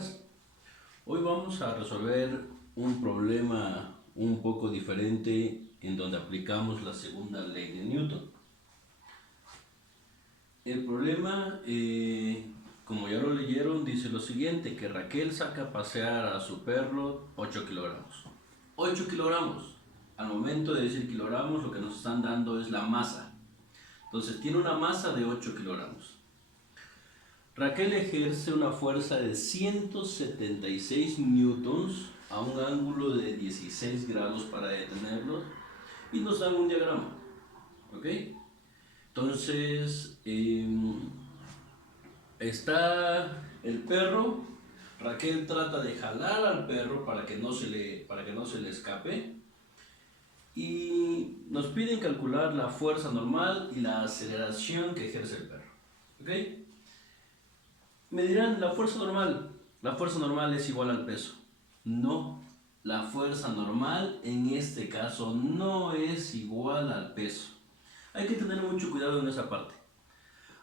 días. Hoy vamos a resolver un problema un poco diferente en donde aplicamos la segunda ley de Newton. El problema, como ya lo leyeron, dice lo siguiente, que Raquel saca a pasear a su perro 8 kilogramos. 8 kilogramos. Al momento de decir kilogramos, lo que nos están dando es la masa. Entonces tiene una masa de 8 kilogramos. Raquel ejerce una fuerza de 176 newtons a un ángulo de 16 grados para detenerlos y nos dan un diagrama. ¿Ok? Entonces, está el perro. Raquel trata de jalar al perro para que no se le escape. Y nos piden calcular la fuerza normal y la aceleración que ejerce el perro. ¿Ok? Me dirán, la fuerza normal es igual al peso. No, la fuerza normal en este caso no es igual al peso. Hay que tener mucho cuidado en esa parte.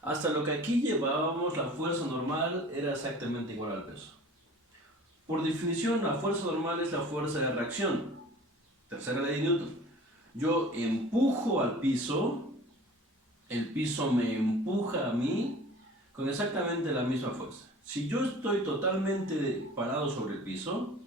Hasta lo que aquí llevábamos, la fuerza normal era exactamente igual al peso. Por definición, la fuerza normal es la fuerza de reacción. Tercera ley de Newton. Yo empujo al piso, el piso me empuja a mí con exactamente la misma fuerza. Si yo estoy totalmente parado sobre el piso,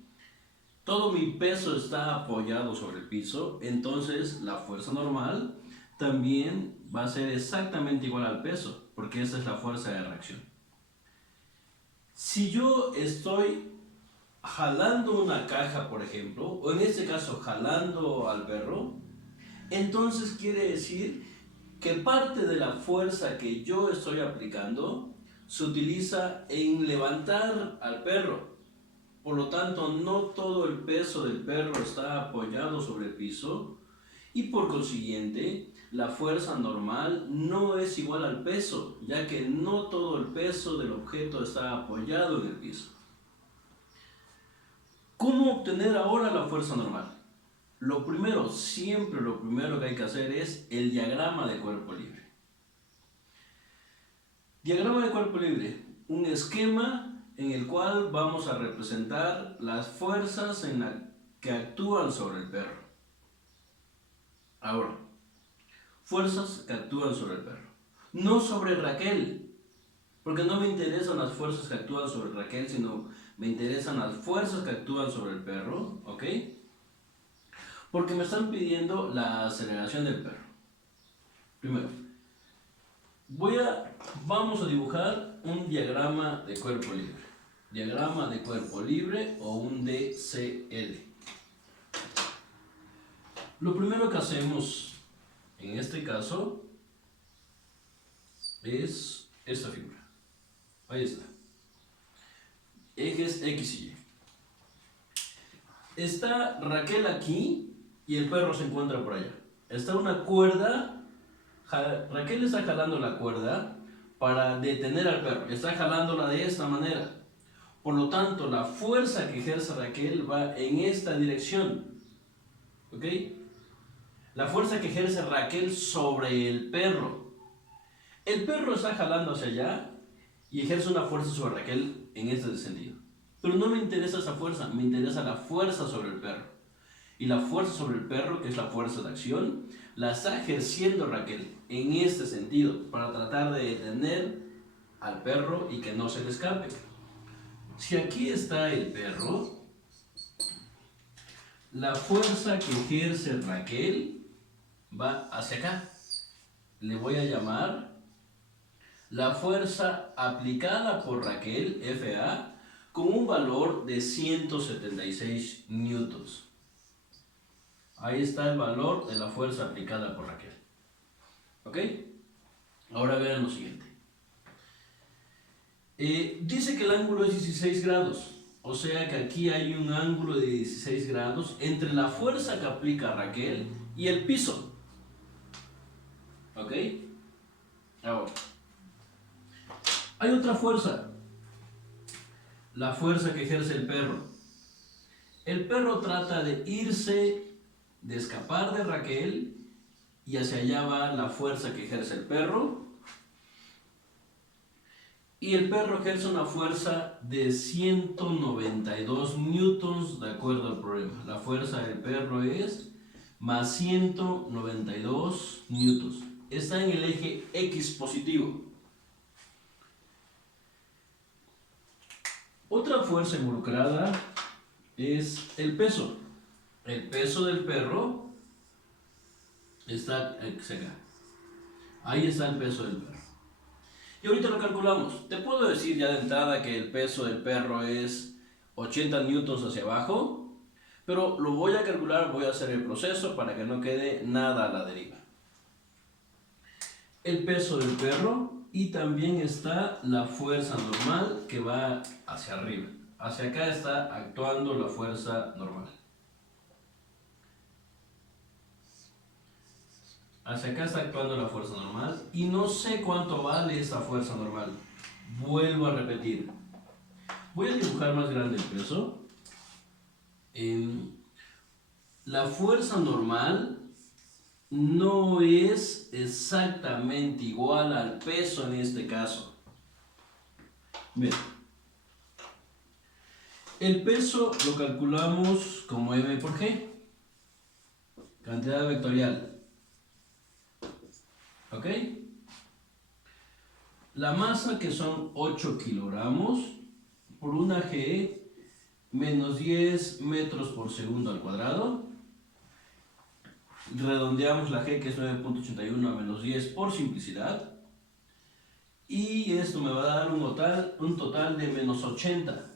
todo mi peso está apoyado sobre el piso, entonces la fuerza normal también va a ser exactamente igual al peso, porque esa es la fuerza de reacción. Si yo estoy jalando una caja, por ejemplo, o en este caso jalando al perro, entonces quiere decir que parte de la fuerza que yo estoy aplicando se utiliza en levantar al perro. Por lo tanto, no todo el peso del perro está apoyado sobre el piso y por consiguiente, la fuerza normal no es igual al peso, ya que no todo el peso del objeto está apoyado en el piso. ¿Cómo obtener ahora la fuerza normal? Siempre lo primero que hay que hacer es el diagrama de cuerpo libre. Diagrama de cuerpo libre, un esquema en el cual vamos a representar las fuerzas que actúan sobre el perro. Ahora, fuerzas que actúan sobre el perro. No sobre Raquel, porque no me interesan las fuerzas que actúan sobre Raquel, sino me interesan las fuerzas que actúan sobre el perro, ¿ok? Porque me están pidiendo la aceleración del perro. Primero, vamos a dibujar un diagrama de cuerpo libre. Diagrama de cuerpo libre o un DCL. Lo primero que hacemos en este caso es esta figura. Ahí está. Ejes X y Y. Está Raquel aquí y el perro se encuentra por allá. Está una cuerda. Raquel está jalando la cuerda para detener al perro. Está jalándola de esta manera. Por lo tanto, la fuerza que ejerce Raquel va en esta dirección. ¿Ok? La fuerza que ejerce Raquel sobre el perro. El perro está jalando hacia allá y ejerce una fuerza sobre Raquel en este sentido. Pero no me interesa esa fuerza, me interesa la fuerza sobre el perro. Y la fuerza sobre el perro, que es la fuerza de acción, la está ejerciendo Raquel en este sentido, para tratar de detener al perro y que no se le escape. Si aquí está el perro, la fuerza que ejerce Raquel va hacia acá. Le voy a llamar la fuerza aplicada por Raquel, FA, con un valor de 176 newtons. Ahí está el valor de la fuerza aplicada por Raquel. ¿Ok? Ahora vean lo siguiente. Dice que el ángulo es 16 grados. O sea que aquí hay un ángulo de 16 grados entre la fuerza que aplica Raquel y el piso. ¿Ok? Ahora, hay otra fuerza. La fuerza que ejerce el perro. El perro trata de de escapar de Raquel, y hacia allá va la fuerza que ejerce el perro. Y el perro ejerce una fuerza de 192 newtons de acuerdo al problema. La fuerza del perro es más 192 newtons. Está en el eje X positivo. Otra fuerza involucrada es el peso. El peso del perro está acá. Ahí está el peso del perro. Y ahorita lo calculamos. Te puedo decir ya de entrada que el peso del perro es 80 newtons hacia abajo, pero lo voy a calcular, voy a hacer el proceso para que no quede nada a la deriva. El peso del perro y también está la fuerza normal que va hacia arriba. Hacia acá está actuando la fuerza normal. Hacia acá está actuando la fuerza normal y no sé cuánto vale esa fuerza normal. Vuelvo a repetir. Voy a dibujar más grande el peso. La fuerza normal no es exactamente igual al peso en este caso. Bien. El peso lo calculamos como m por g. Cantidad vectorial. ¿Ok? La masa, que son 8 kilogramos, por una g menos 10 metros por segundo al cuadrado. Redondeamos la g, que es 9.81 a menos 10 por simplicidad. Y esto me va a dar un total de menos 80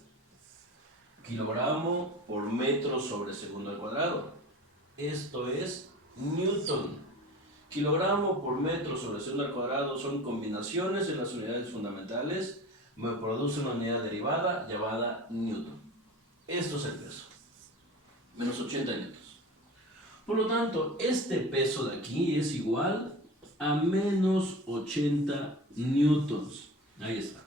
kilogramos por metro sobre segundo al cuadrado. Esto es newton. Kilogramo por metro sobre segundo al cuadrado son combinaciones de las unidades fundamentales. Me produce una unidad derivada llamada newton. Esto es el peso. Menos 80 newtons. Por lo tanto, este peso de aquí es igual a menos 80 newtons. Ahí está.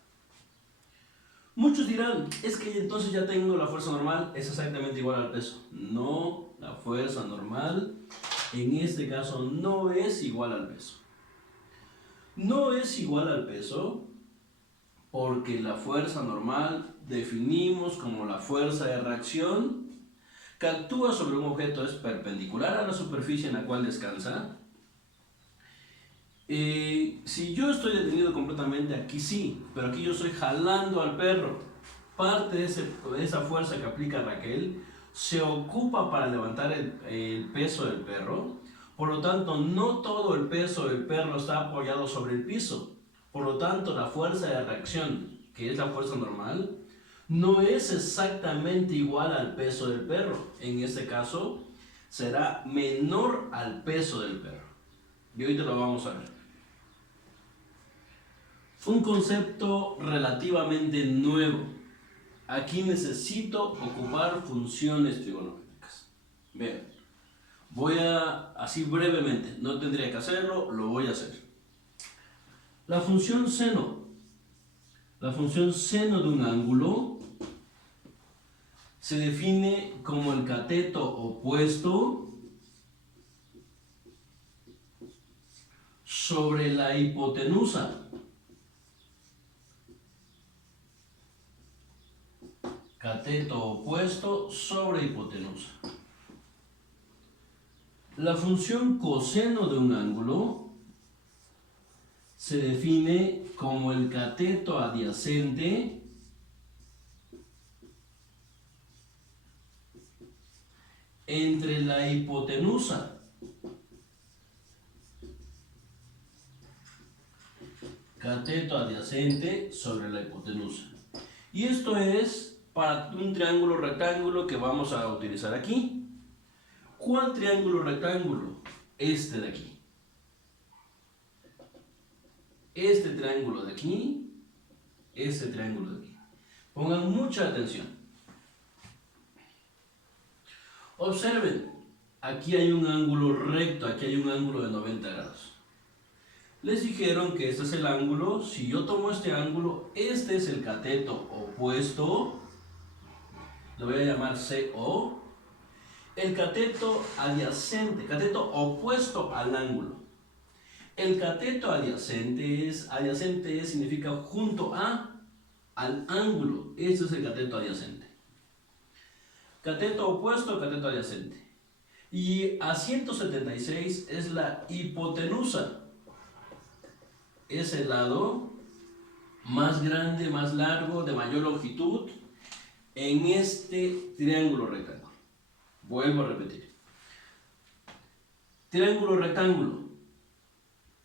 Muchos dirán, es que entonces ya tengo la fuerza normal, es exactamente igual al peso. No, la fuerza normal en este caso no es igual al peso. No es igual al peso porque la fuerza normal definimos como la fuerza de reacción que actúa sobre un objeto, es perpendicular a la superficie en la cual descansa. Si yo estoy detenido completamente, aquí sí, pero aquí yo estoy jalando al perro. Parte de esa fuerza que aplica Raquel se ocupa para levantar el peso del perro. Por lo tanto, no todo el peso del perro está apoyado sobre el piso. Por lo tanto, la fuerza de reacción, que es la fuerza normal, no es exactamente igual al peso del perro. En este caso, será menor al peso del perro. Y ahorita lo vamos a ver. Un concepto relativamente nuevo. Aquí necesito ocupar funciones trigonométricas. Bien, voy a, así brevemente, no tendría que hacerlo, lo voy a hacer. La función seno de un ángulo se define como el cateto opuesto sobre la hipotenusa. Cateto opuesto sobre hipotenusa. La función coseno de un ángulo se define como el cateto adyacente entre la hipotenusa. Cateto adyacente sobre la hipotenusa. Y esto es para un triángulo rectángulo que vamos a utilizar aquí. ¿Cuál triángulo rectángulo? Este de aquí. Este triángulo de aquí. Este triángulo de aquí. Pongan mucha atención. Observen, aquí hay un ángulo recto, aquí hay un ángulo de 90 grados. Les dijeron que este es el ángulo. Si yo tomo este ángulo, este es el cateto opuesto. Lo voy a llamar CO. El cateto adyacente, cateto opuesto al ángulo. El cateto adyacente significa junto al ángulo. Este es el cateto adyacente. Cateto opuesto, cateto adyacente. Y a 176 es la hipotenusa. Es el lado más grande, más largo, de mayor longitud en este triángulo rectángulo. Vuelvo a repetir. Triángulo rectángulo.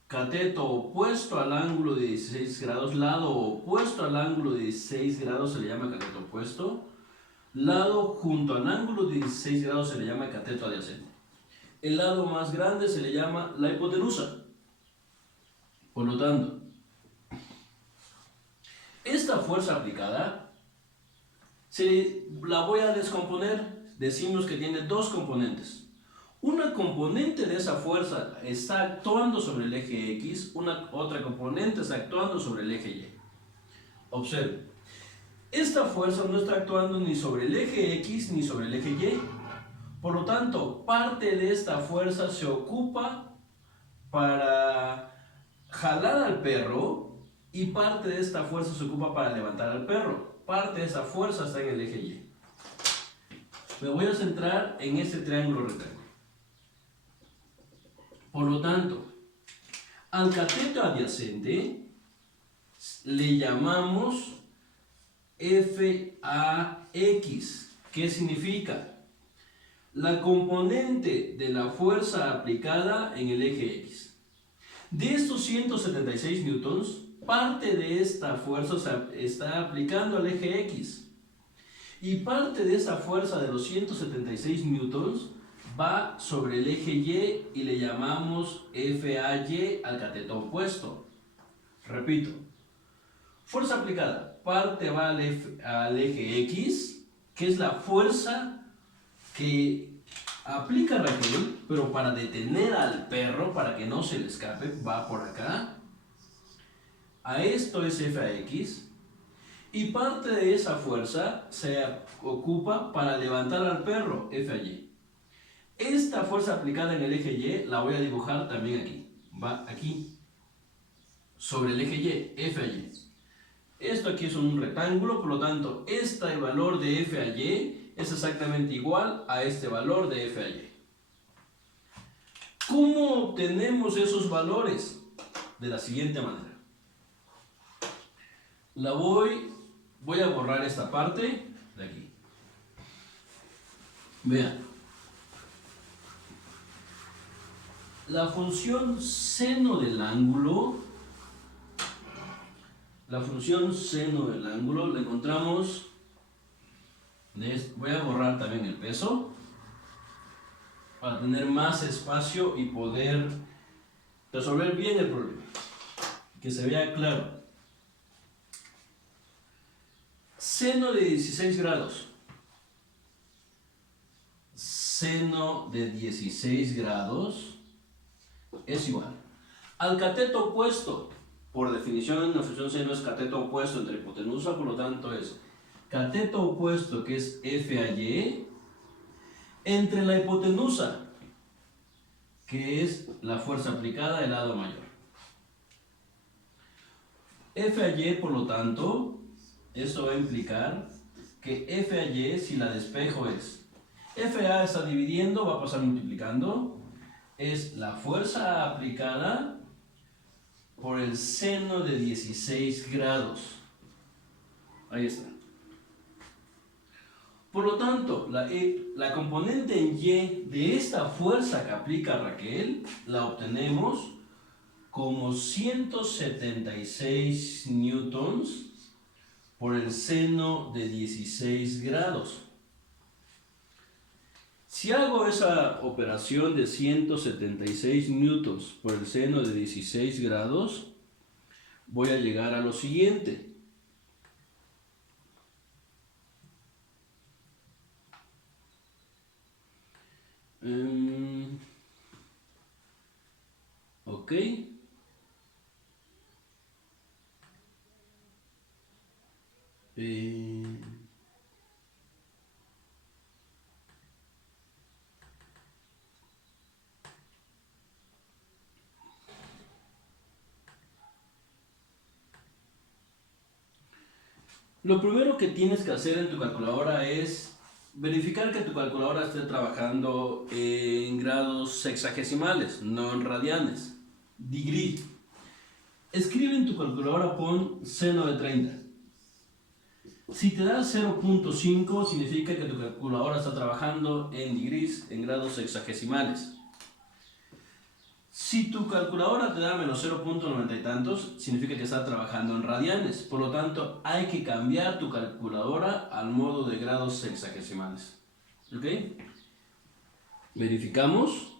Cateto opuesto al ángulo de 16 grados, lado opuesto al ángulo de 16 grados se le llama cateto opuesto. Lado junto al ángulo de 16 grados se le llama cateto adyacente. El lado más grande se le llama la hipotenusa. Por lo tanto, esta fuerza aplicada la voy a descomponer. Decimos que tiene dos componentes. Una componente de esa fuerza está actuando sobre el eje X, otra componente está actuando sobre el eje Y. Observe, esta fuerza no está actuando ni sobre el eje X ni sobre el eje Y. Por lo tanto, parte de esta fuerza se ocupa para jalar al perro y parte de esta fuerza se ocupa para levantar al perro. Parte de esa fuerza está en el eje Y. Me voy a centrar en este triángulo rectángulo. Por lo tanto, al cateto adyacente le llamamos FAX. ¿Qué significa? La componente de la fuerza aplicada en el eje X. De estos 176 newtons, parte de esta fuerza se está aplicando al eje X. Y parte de esa fuerza de los 176 newtons va sobre el eje Y y le llamamos FAY al cateto opuesto. Repito, fuerza aplicada, parte va al eje X, que es la fuerza que aplica Raquel, pero para detener al perro, para que no se le escape, va por acá. A esto es FAX. Y parte de esa fuerza se ocupa para levantar al perro, FAY. Esta fuerza aplicada en el eje Y la voy a dibujar también aquí. Va aquí, sobre el eje Y, FAY. Esto aquí es un rectángulo, por lo tanto, este valor de FAY es exactamente igual a este valor de FAY. ¿Cómo obtenemos esos valores? De la siguiente manera. Voy a borrar esta parte de aquí. Vean. La función seno del ángulo, la encontramos, voy a borrar también el peso, para tener más espacio y poder resolver bien el problema, que se vea claro. Seno de 16 grados. Seno de 16 grados es igual al cateto opuesto. Por definición, una función seno es cateto opuesto entre hipotenusa, por lo tanto es cateto opuesto, que es FAY, entre la hipotenusa, que es la fuerza aplicada del lado mayor. FAY, por lo tanto, eso va a implicar que FAY, si la despejo es FA está dividiendo, va a pasar multiplicando, es la fuerza aplicada por el seno de 16 grados. Ahí está. Por lo tanto, la componente en Y de esta fuerza que aplica Raquel la obtenemos como 176 newtons por el seno de 16 grados. Si hago esa operación de 176 newtons por el seno de 16 grados, voy a llegar a lo siguiente. Ok. Lo primero que tienes que hacer en tu calculadora es verificar que tu calculadora esté trabajando en grados sexagesimales, no en radianes. Degree. Escribe en tu calculadora, pon seno de 30. Si te da 0.5, significa que tu calculadora está trabajando en degrees, en grados sexagesimales. Si tu calculadora te da menos 0.90 y tantos, significa que está trabajando en radianes. Por lo tanto, hay que cambiar tu calculadora al modo de grados sexagesimales. ¿Ok? Verificamos.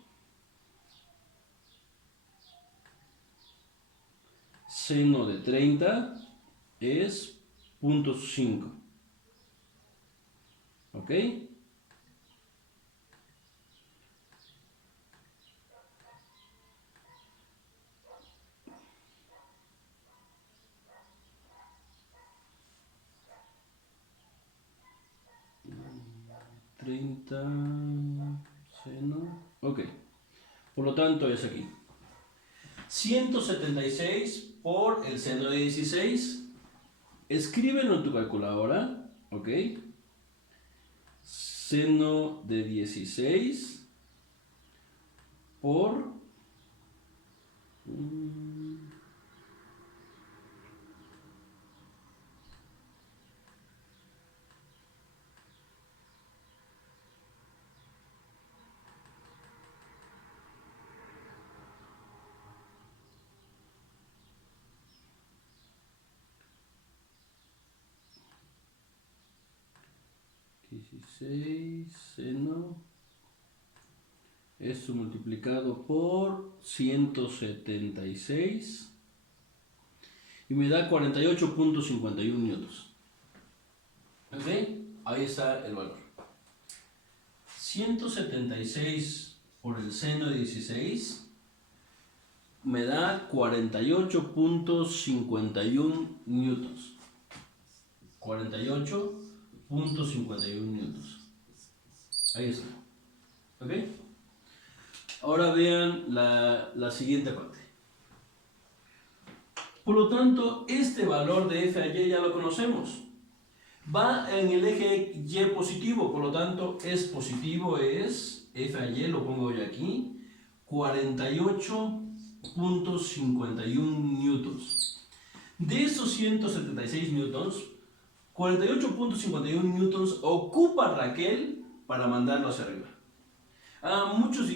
Seno de 30 es 0.5. ¿Ok? 30 seno. Ok. Por lo tanto es aquí. 176 por el seno de 16. Escríbelo en tu calculadora. Ok. Seno de 16 por 16 seno, esto multiplicado por 176 y me da 48.51 newtons. ¿Ok? Ahí está el valor. 176 por el seno de 16 me da 48.51 newtons. 48.51 newtons. Ahí está. ¿Ok? Ahora vean la siguiente parte. Por lo tanto, este valor de F a Y ya lo conocemos. Va en el eje Y positivo, por lo tanto, es positivo, es F a Y, lo pongo yo aquí, 48.51 newtons. De esos 176 newtons, 48.51 newtons ocupa Raquel para mandarlo hacia arriba. Muchos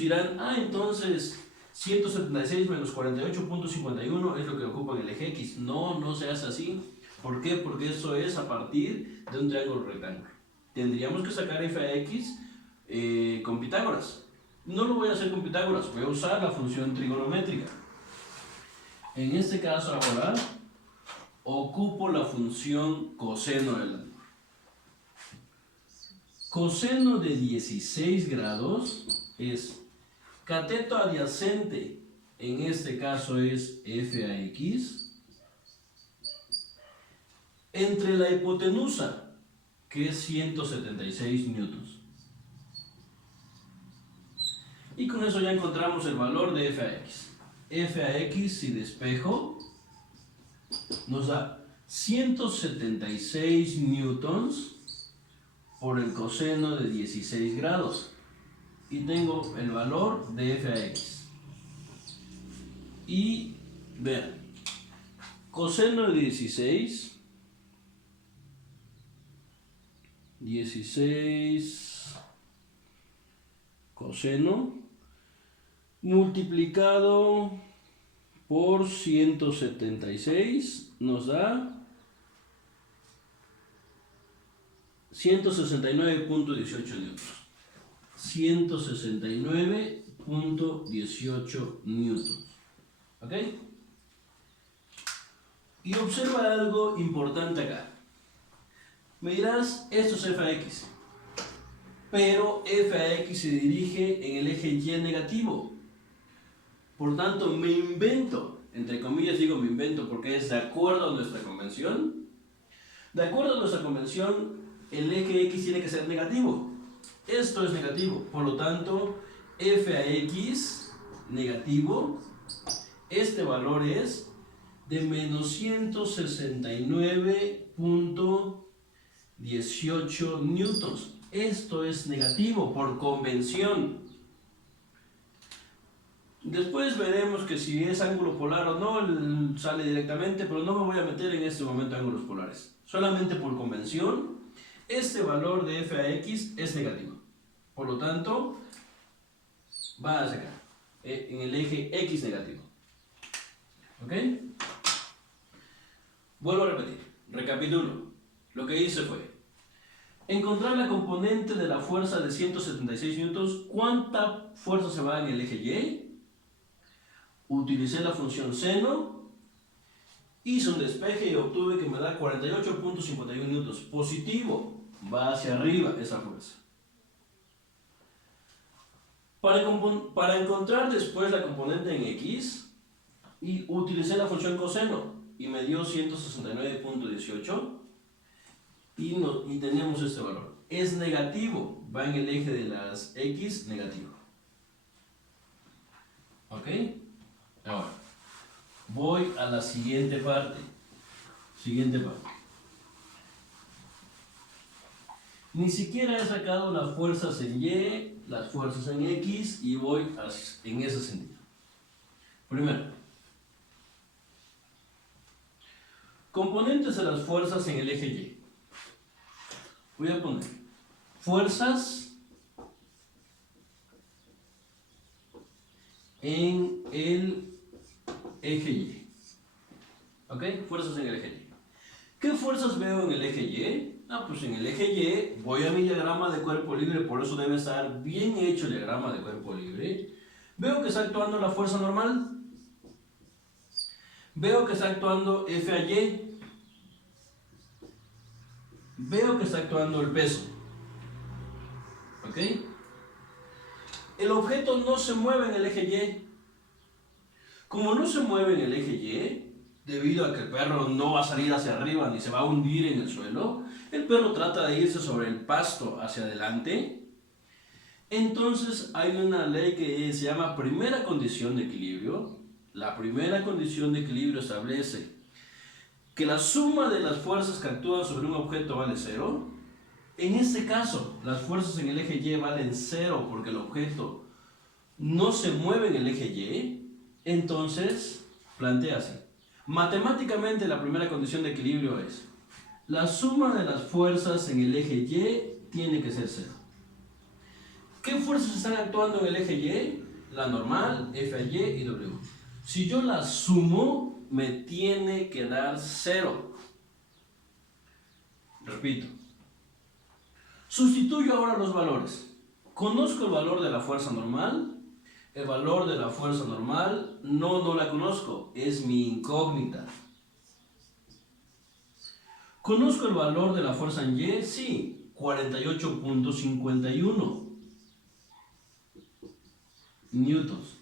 dirán, entonces 176 menos 48.51 es lo que ocupa en el eje X. No, no se hace así. ¿Por qué? Porque eso es a partir de un triángulo rectángulo. Tendríamos que sacar f a x con Pitágoras. No lo voy a hacer con Pitágoras, voy a usar la función trigonométrica. En este caso ahora ocupo la función coseno del ángulo. Coseno de 16 grados es cateto adyacente, en este caso es f a x, entre la hipotenusa, que es 176 newtons. Y con eso ya encontramos el valor de f a x. F a x, si despejo, nos da 176 newtons por el coseno de 16 grados. Y tengo el valor de f a x. Y vean, coseno de 16 coseno multiplicado por 176 nos da 169.18 newtons. 169.18 newtons. ¿Ok? Y observa algo importante acá. Me dirás, esto es f a x, pero f a x se dirige en el eje y negativo. Por tanto, me invento, entre comillas digo me invento porque es de acuerdo a nuestra convención. De acuerdo a nuestra convención, el eje x tiene que ser negativo. Esto es negativo, por lo tanto, f a x negativo, este valor es de menos 169.18 newtons. Esto es negativo por convención. Después veremos que si es ángulo polar o no, sale directamente, pero no me voy a meter en este momento ángulos polares. Solamente por convención, este valor de f a x es negativo. Por lo tanto, va hacia acá, en el eje x negativo. ¿Ok? Vuelvo a repetir, recapitulo. Lo que hice fue encontrar la componente de la fuerza de 176 newtons. ¿Cuánta fuerza se va en el eje y? Utilicé la función seno, hice un despeje y obtuve que me da 48.51 newtons. Positivo, va hacia arriba esa fuerza. Para encontrar después la componente en x, y utilicé la función coseno y me dio 169.18 y tenemos este valor. Es negativo, va en el eje de las x negativo. ¿Ok? Ahora, voy a la siguiente parte. Ni siquiera he sacado las fuerzas en y, las fuerzas en x y voy en ese sentido. Primero, componentes de las fuerzas en el eje y. Voy a poner fuerzas en el eje y. ¿Ok? Fuerzas en el eje y. ¿Qué fuerzas veo en el eje y? Pues en el eje y voy a mi diagrama de cuerpo libre, por eso debe estar bien hecho el diagrama de cuerpo libre. Veo que está actuando la fuerza normal. Veo que está actuando F a Y. Veo que está actuando el peso. ¿Ok? El objeto no se mueve en el eje Y. Como no se mueve en el eje Y, debido a que el perro no va a salir hacia arriba ni se va a hundir en el suelo, el perro trata de irse sobre el pasto hacia adelante. Entonces hay una ley que se llama primera condición de equilibrio. La primera condición de equilibrio establece que la suma de las fuerzas que actúan sobre un objeto vale 0. En este caso, las fuerzas en el eje Y valen 0 porque el objeto no se mueve en el eje Y. Entonces, plantea así. Matemáticamente, la primera condición de equilibrio es la suma de las fuerzas en el eje Y tiene que ser 0. ¿Qué fuerzas están actuando en el eje Y? La normal, F a Y y W. Si yo las sumo, me tiene que dar 0. Repito. Sustituyo ahora los valores. Conozco el valor de la fuerza normal. El valor de la fuerza normal no la conozco. Es mi incógnita. ¿Conozco el valor de la fuerza en Y? Sí, 48.51 newtons.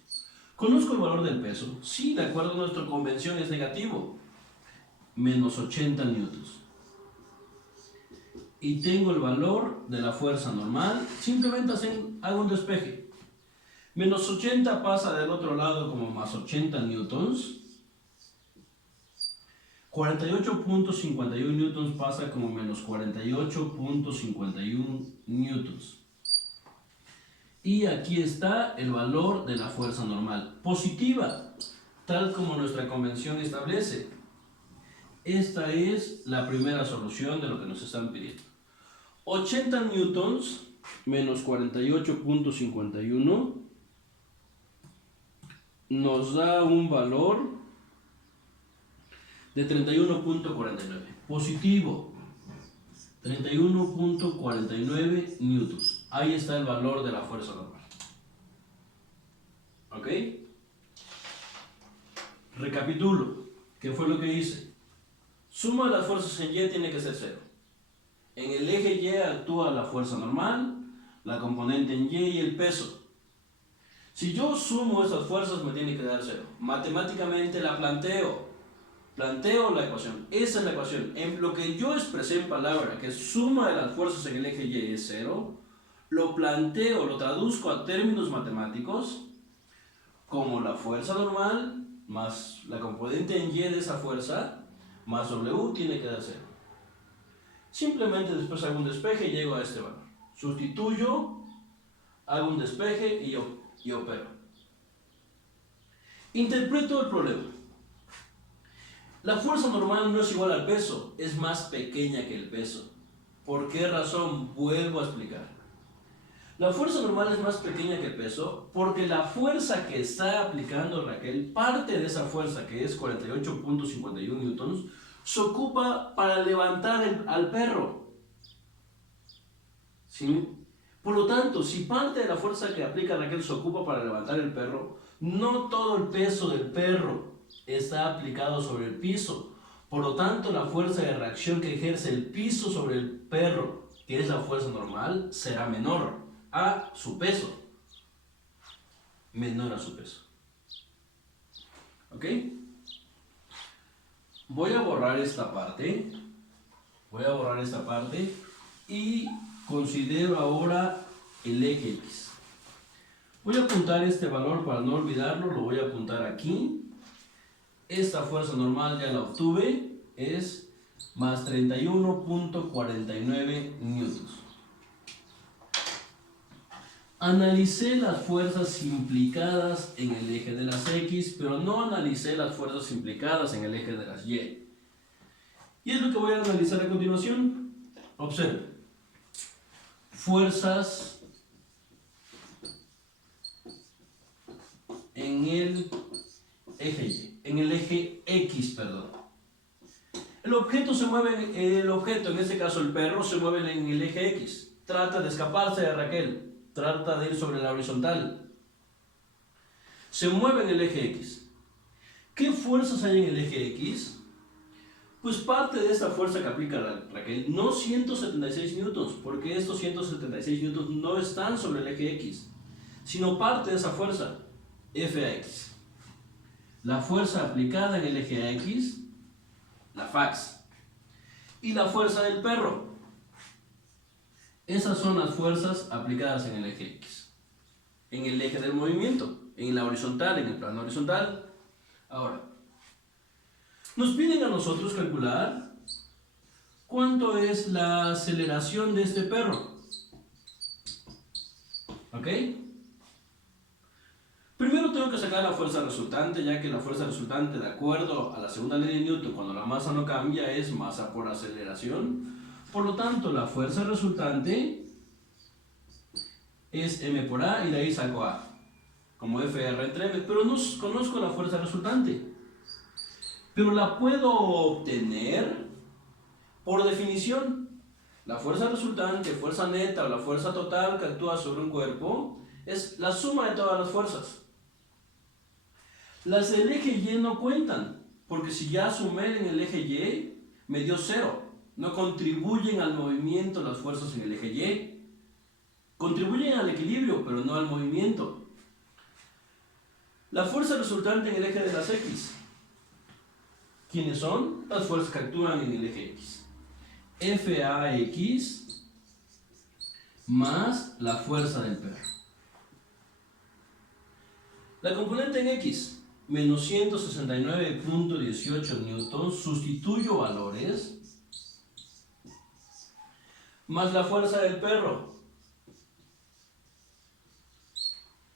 ¿Conozco el valor del peso? Sí, de acuerdo a nuestra convención es negativo, menos 80 newtons. Y tengo el valor de la fuerza normal, simplemente hago un despeje. Menos 80 pasa del otro lado como más 80 newtons. 48.51 newtons pasa como menos 48.51 newtons. Y aquí está el valor de la fuerza normal, positiva, tal como nuestra convención establece. Esta es la primera solución de lo que nos están pidiendo. 80 newtons menos 48.51 nos da un valor de 31.49. Positivo, 31.49 newtons. Ahí está el valor de la fuerza normal. ¿Ok? Recapitulo. ¿Qué fue lo que hice? Suma de las fuerzas en Y tiene que ser 0. En el eje Y actúa la fuerza normal, la componente en Y y el peso. Si yo sumo esas fuerzas me tiene que dar 0. Matemáticamente la planteo la ecuación. Esa es la ecuación. En lo que yo expresé en palabra, que suma de las fuerzas en el eje Y es 0, lo planteo, lo traduzco a términos matemáticos como la fuerza normal más la componente en Y de esa fuerza, más W tiene que dar 0. Simplemente después hago un despeje y llego a este valor. Sustituyo, hago un despeje y opero. Interpreto el problema. La fuerza normal no es igual al peso, es más pequeña que el peso. ¿Por qué razón? Vuelvo a explicar. La fuerza normal es más pequeña que el peso porque la fuerza que está aplicando Raquel, parte de esa fuerza que es 48.51 newtons, se ocupa para levantar al perro. ¿Sí? Por lo tanto, si parte de la fuerza que aplica Raquel se ocupa para levantar el perro, no todo el peso del perro está aplicado sobre el piso. Por lo tanto, la fuerza de reacción que ejerce el piso sobre el perro, que es la fuerza normal, será menor a su peso. Menor a su peso. ¿Ok? Voy a borrar esta parte. Y considero ahora el eje X. Voy a apuntar este valor para no olvidarlo, lo voy a apuntar aquí. Esta fuerza normal ya la obtuve, es más 31.49 newtons. Analicé las fuerzas implicadas en el eje de las X, pero no analicé las fuerzas implicadas en el eje de las Y. Y es lo que voy a analizar a continuación. Observe. Fuerzas en el eje Y, en el eje X, perdón. El objeto, en este caso el perro, se mueve en el eje X. Trata de escaparse de Raquel. Trata de ir sobre la horizontal. Se mueve en el eje X. ¿Qué fuerzas hay en el eje X? Pues parte de esta fuerza que aplica Raquel, no 176 newtons, porque estos 176 newtons no están sobre el eje X, sino parte de esa fuerza, Fx. La fuerza aplicada en el eje X, la Fax. Y la fuerza del perro. Esas son las fuerzas aplicadas en el eje X. En el eje del movimiento, en la horizontal, en el plano horizontal. Ahora, nos piden a nosotros calcular cuánto es la aceleración de este perro. ¿Ok? Primero tengo que sacar la fuerza resultante, ya que la fuerza resultante, de acuerdo a la segunda ley de Newton, cuando la masa no cambia, es masa por aceleración. Por lo tanto, la fuerza resultante es m por a, y de ahí saco a, como Fr entre m, pero no conozco la fuerza resultante. Pero la puedo obtener por definición. La fuerza resultante, fuerza neta o la fuerza total que actúa sobre un cuerpo es la suma de todas las fuerzas. Las del eje Y no cuentan, porque si ya sumé en el eje Y, me dio 0. No contribuyen al movimiento las fuerzas en el eje Y. Contribuyen al equilibrio, pero no al movimiento. La fuerza resultante en el eje de las X. ¿Quiénes son? Las fuerzas que actúan en el eje X. Fax más la fuerza del perro. La componente en X, menos 169.18 newtons, sustituyo valores, más la fuerza del perro.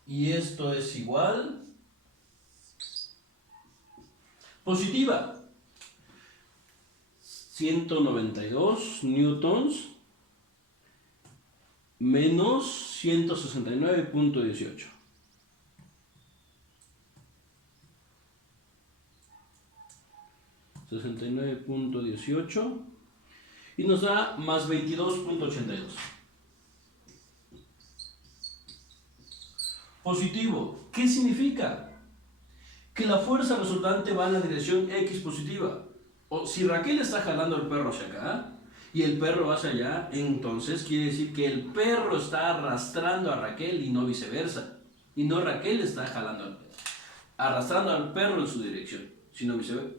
Y esto es igual, positiva, 192 newtons menos 169.18. Y nos da más 22.82. Positivo. ¿Qué significa? Que la fuerza resultante va en la dirección X positiva. O si Raquel está jalando al perro hacia acá y el perro va hacia allá, entonces quiere decir que el perro está arrastrando a Raquel y no viceversa. Y no Raquel está arrastrando al perro en su dirección, sino viceversa.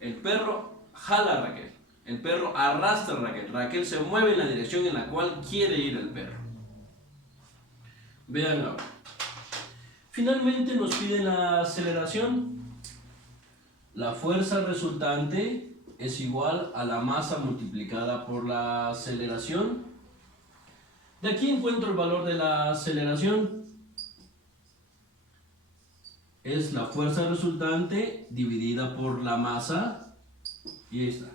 El perro jala a Raquel. El perro arrastra a Raquel. Raquel se mueve en la dirección en la cual quiere ir el perro. Vean ahora. Finalmente nos piden la aceleración. La fuerza resultante es igual a la masa multiplicada por la aceleración. De aquí encuentro el valor de la aceleración. Es la fuerza resultante dividida por la masa. Y ahí está.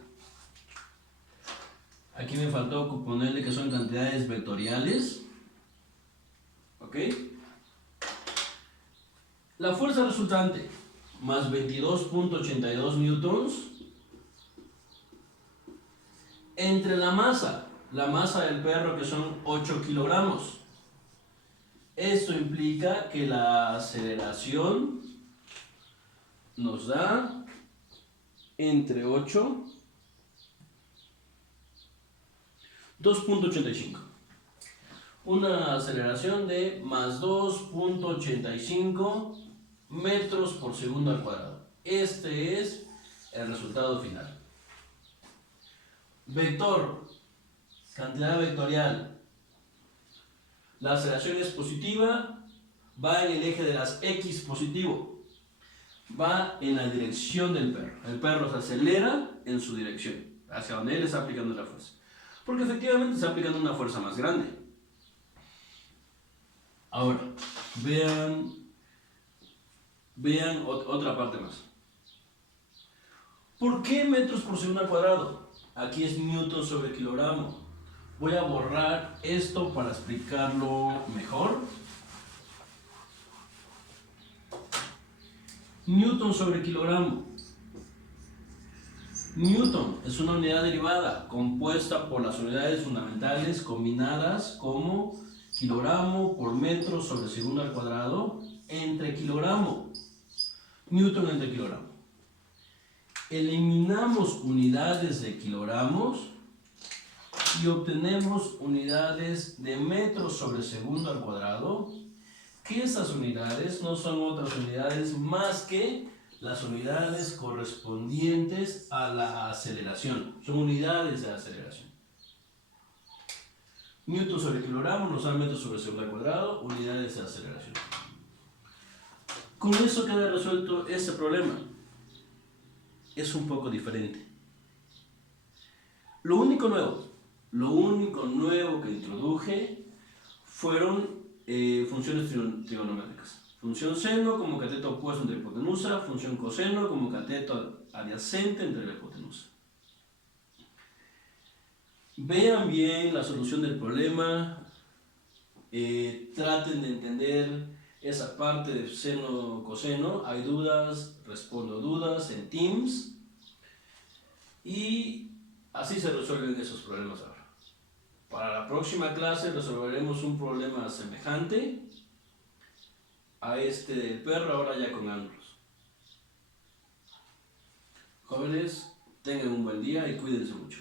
Aquí me faltó ponerle que son cantidades vectoriales. ¿Ok? La fuerza resultante más 22.82 newtons entre la masa del perro, que son 8 kilogramos. Esto implica que la aceleración nos da entre 8 2.85. Una aceleración de más 2.85 metros por segundo al cuadrado. Este es el resultado final. Vector, cantidad vectorial. La aceleración es positiva, va en el eje de las X positivo, va en la dirección del perro. El perro se acelera en su dirección, hacia donde él está aplicando la fuerza. Porque efectivamente está aplicando una fuerza más grande. Ahora, vean otra parte más. ¿Por qué metros por segundo al cuadrado? Aquí es newton sobre kilogramo. Voy a borrar esto para explicarlo mejor. Newton sobre kilogramo. Newton es una unidad derivada compuesta por las unidades fundamentales combinadas como kilogramo por metro sobre segundo al cuadrado entre kilogramo. Newton entre kilogramo. Eliminamos unidades de kilogramos y obtenemos unidades de metros sobre segundo al cuadrado, que esas unidades no son otras unidades más que las unidades correspondientes a la aceleración. Son unidades de aceleración. Newton sobre kilogramo nos da metros sobre segundo al cuadrado, unidades de aceleración. Con eso queda resuelto este problema. Es un poco diferente. Lo único nuevo que introduje fueron funciones trigonométricas. Función seno como cateto opuesto entre hipotenusa, función coseno como cateto adyacente entre la hipotenusa. Vean bien la solución del problema, traten de entender esa parte de seno coseno. Hay dudas, respondo dudas en Teams y así se resuelven esos problemas ahora. Para la próxima clase resolveremos un problema semejante a este del perro, ahora ya con ángulos. Jóvenes, tengan un buen día y cuídense mucho.